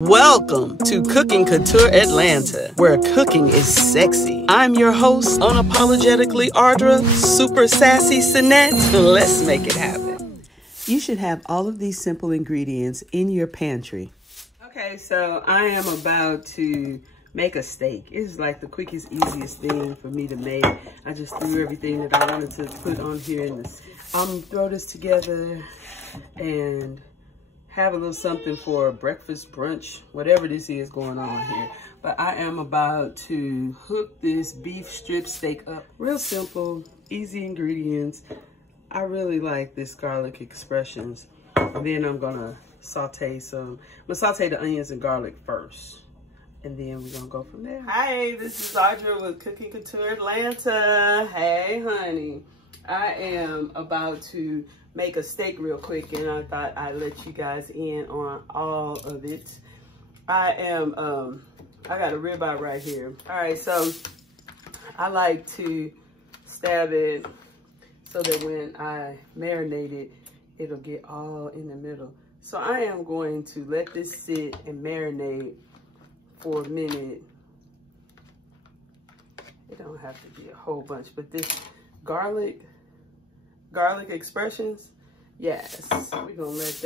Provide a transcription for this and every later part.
Welcome to Cooking Couture Atlanta, where cooking is sexy. I'm your host, unapologetically Ardra, super sassy Sinette. Let's make it happen. You should have all of these simple ingredients in your pantry. Okay, so I am about to make a steak. It's like the quickest, easiest thing for me to make. I just threw everything that I wanted to put on here in this. I'm gonna throw this together and have a little something for breakfast, brunch, whatever this is going on here. But I am about to hook this beef strip steak up. Real simple, easy ingredients. I really like this garlic expressions. And then I'm gonna saute the onions and garlic first. And then we're gonna go from there. Hi, this is Audra with Cooking Couture Atlanta. Hey, honey. I am about to make a steak real quick, and I thought I'd let you guys in on all of it. I got a ribeye right here. All right, so I like to stab it so that when I marinate it, it'll get all in the middle. So I am going to let this sit and marinate for a minute. It don't have to be a whole bunch, but this garlic expressions, yes, we're gonna let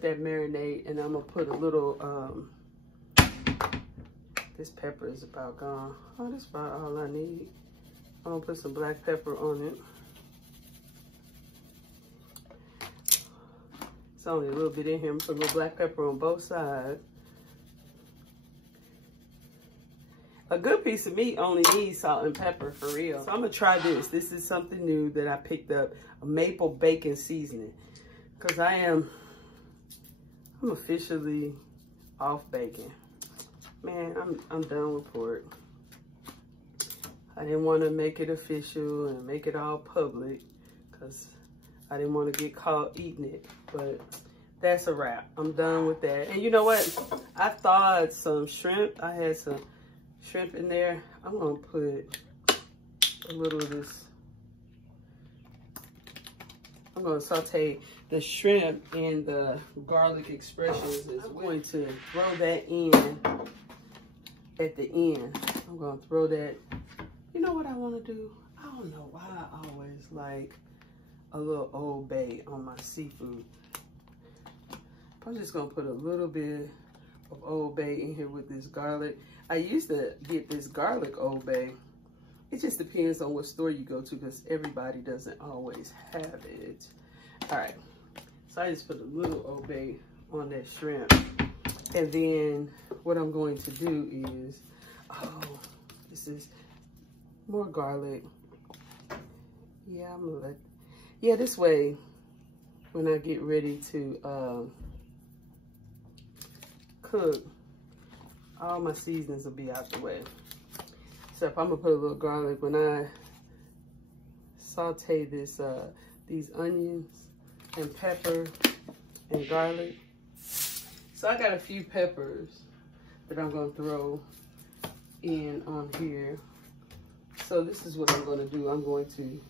that marinate, and I'm gonna put a little this pepper is about gone. Oh, that's about all I need. I'm gonna put some black pepper on it. It's only a little bit in here. I'm gonna put a little black pepper on both sides. A good piece of meat only needs salt and pepper, for real. So I'm gonna try this. This is something new that I picked up, a maple bacon seasoning. Cause I'm officially off bacon. Man, I'm done with pork. I didn't want to make it official and make it all public cause I didn't want to get caught eating it, but that's a wrap. I'm done with that. And you know what? I thawed some shrimp. I had some shrimp in there. I'm gonna put a little of this. I'm gonna saute the shrimp and the garlic expressions. I'm going to throw that in at the end. I'm gonna throw that. You know what I wanna do? I don't know why I always like a little Old Bay on my seafood. I'm just gonna put a little bit of Old Bay in here with this garlic. I used to get this garlic Old Bay. It just depends on what store you go to because everybody doesn't always have it. All right, so I just put a little Old Bay on that shrimp. And then what I'm going to do is, this is more garlic. Yeah, I'm gonna let, this way when I get ready to cook, all my seasonings will be out the way. So if I'm gonna put a little garlic when I saute this, these onions and pepper and garlic. So I got a few peppers that I'm gonna throw in on here. So this is what I'm gonna do. I'm going to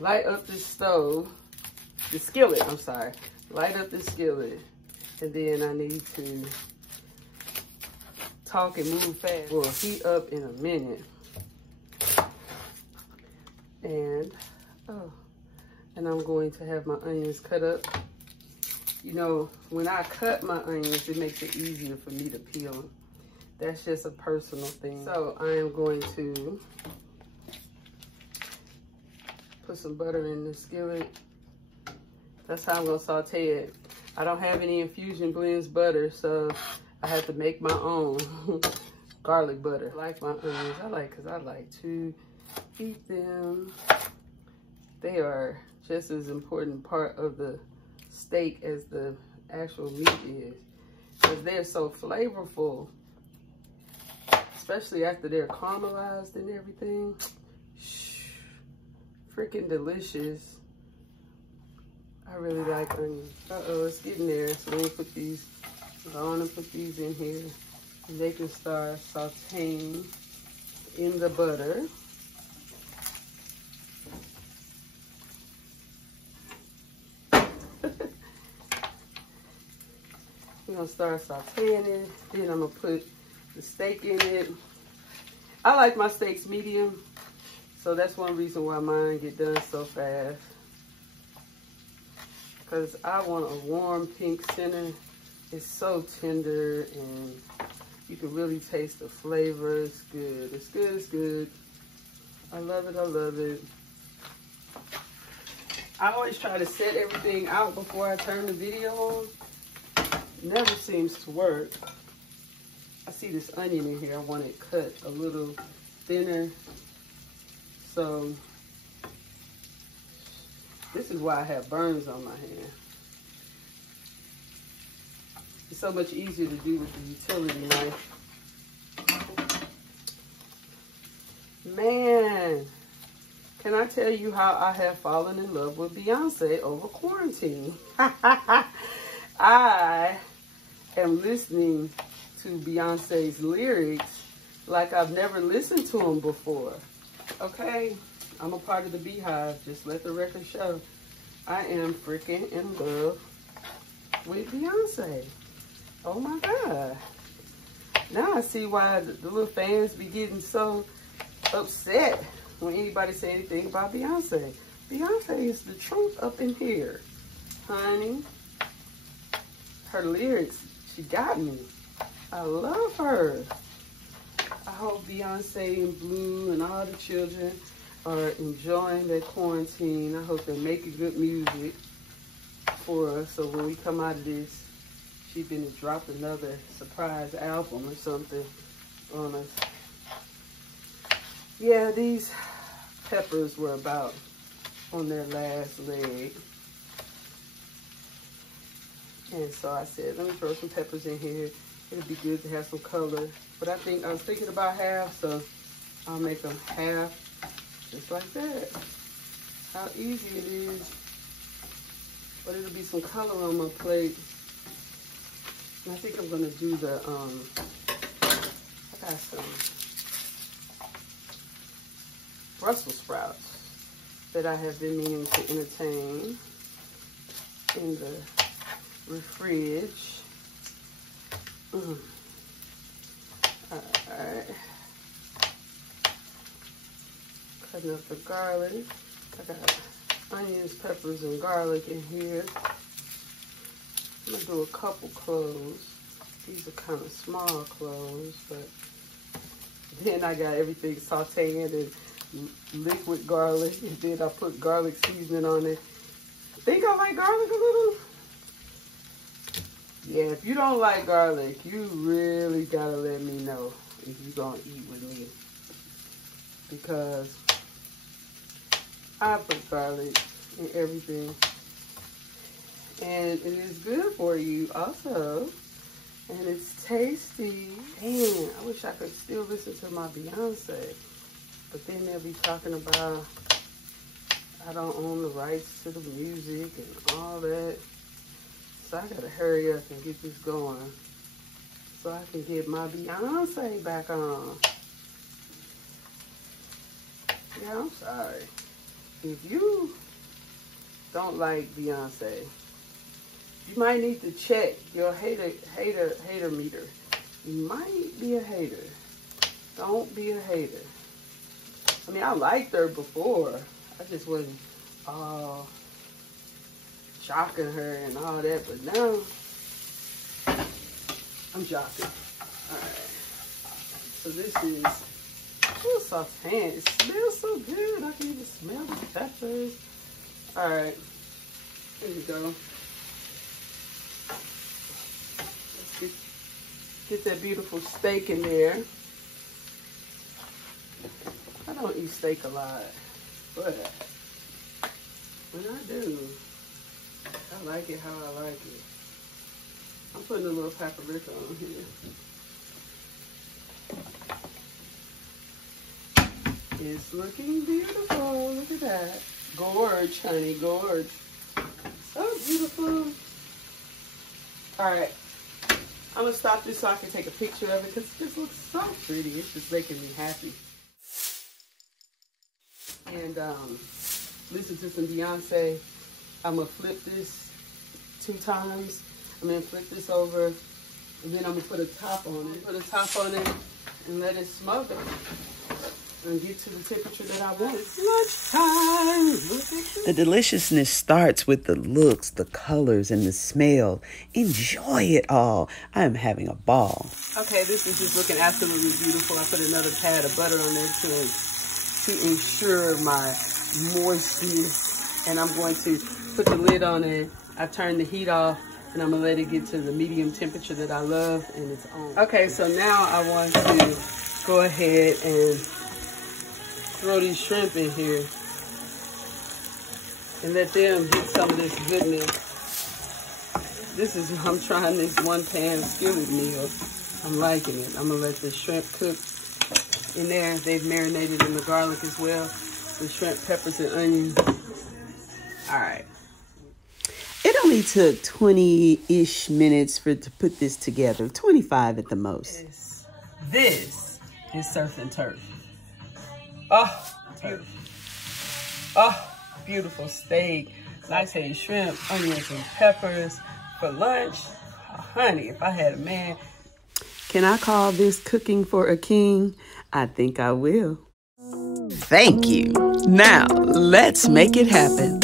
light up this stove, the skillet, I'm sorry. Light up the skillet, and then I need to talk and move fast. We'll heat up in a minute. And, and I'm going to have my onions cut up. You know, when I cut my onions, it makes it easier for me to peel them. That's just a personal thing. So I am going to put some butter in the skillet. That's how I'm gonna saute it. I don't have any Infusion Blends butter, so I have to make my own garlic butter. I like my onions. Cause I like to eat them. They are just as important part of the steak as the actual meat is. Cause they're so flavorful, especially after they're caramelized and everything. Freaking delicious. I really like onions. It's getting there. So let me put these, go on and put these in here. And they can start sauteing in the butter. gonna start sauteing it. Then I'm gonna put the steak in it. I like my steaks medium, so that's one reason why mine get done so fast. Because I want a warm pink center. It's so tender and you can really taste the flavor. It's good. It's good. It's good. I love it. I love it. I always try to set everything out before I turn the video on. Never seems to work. I see this onion in here. I want it cut a little thinner. So this is why I have burns on my hand. It's so much easier to do with the utility knife. Man, can I tell you how I have fallen in love with Beyonce over quarantine? I am listening to Beyonce's lyrics like I've never listened to them before. Okay, I'm a part of the Beehive. Just let the record show. I am freaking in love with Beyonce. Oh my God. Now I see why the little fans be getting so upset when anybody say anything about Beyonce. Beyonce is the truth up in here. Honey, her lyrics, she got me. I love her. I hope Beyonce and Blue and all the children are enjoying their quarantine. I hope they're making good music for us, so when we come out of this, she been dropped another surprise album or something on us. Yeah, these peppers were about on their last leg. And so I said, let me throw some peppers in here. It'll be good to have some color. But I was thinking about half, so I'll make them half, just like that. How easy it is. But it'll be some color on my plate. And I think I'm gonna do the, I got some Brussels sprouts that I have been meaning to entertain in the fridge. Alright. Cutting up the garlic. I got onions, peppers, and garlic in here. I'm gonna do a couple cloves. These are kind of small cloves, but then I got everything sauteed and liquid garlic, and then I put garlic seasoning on it. Think I like garlic a little? Yeah, if you don't like garlic, you really gotta let me know if you're gonna eat with me. Because I put garlic in everything. And it is good for you also. And it's tasty. Man, I wish I could still listen to my Beyonce. But then they'll be talking about I don't own the rights to the music and all that. So I gotta hurry up and get this going so I can get my Beyonce back on. Yeah, I'm sorry. If you don't like Beyonce, you might need to check your hater meter. You might be a hater. Don't be a hater. I mean, I liked her before. I just wasn't jocking her and all that, but now I'm jocking. Alright. So this is sauteing. It smells so good. I can even smell the peppers. Alright. Here we go. Let's get that beautiful steak in there. I don't eat steak a lot, but when I do, I like it how I like it. I'm putting a little paprika on here. It's looking beautiful. Look at that. Gorge, honey, gorge. So beautiful. All right. I'm going to stop this so I can take a picture of it because it just looks so pretty. It's just making me happy. And listen to some Beyonce. I'm going to flip this 2 times. And then flip this over, and then I'm gonna put a top on it. Put a top on it and let it smother and get to the temperature that I want. It's lunchtime. The deliciousness starts with the looks, the colors, and the smell. Enjoy it all. I am having a ball. Okay, this is just looking absolutely beautiful. I put another pad of butter on there to ensure my moistness. And I'm going to put the lid on it. I turned the heat off, and I'm gonna let it get to the medium temperature that I love, and it's on. Okay, so now I want to go ahead and throw these shrimp in here and let them get some of this goodness. I'm trying this one-pan skillet meal. I'm liking it. I'm gonna let the shrimp cook in there. They've marinated in the garlic as well, the shrimp, peppers, and onions. All right. It only took 20-ish minutes to put this together, 25 at the most. This is surf and turf. Oh, beautiful. Oh, beautiful steak, sauteed shrimp, onions and peppers for lunch. Oh, honey, if I had a man. Can I call this cooking for a king? I think I will. Thank you. Now, let's make it happen.